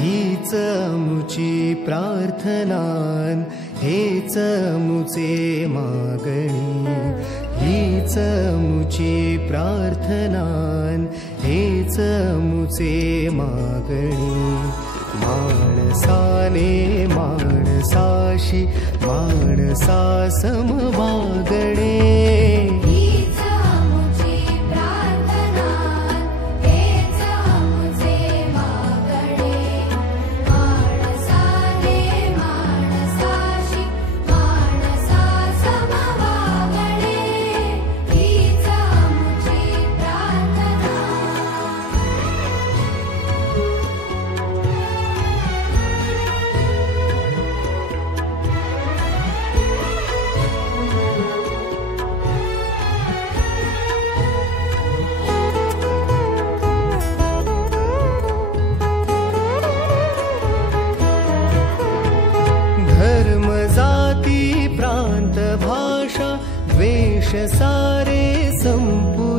हीच मुची प्रार्थनान हेच मुचे मागणी, हीच मुची प्रार्थनान हेच मुचे मागणी। माणसाने माणसाशी माणसा सम वागणे, धर्म जाती प्रांत भाषा द्वेष सारे संपू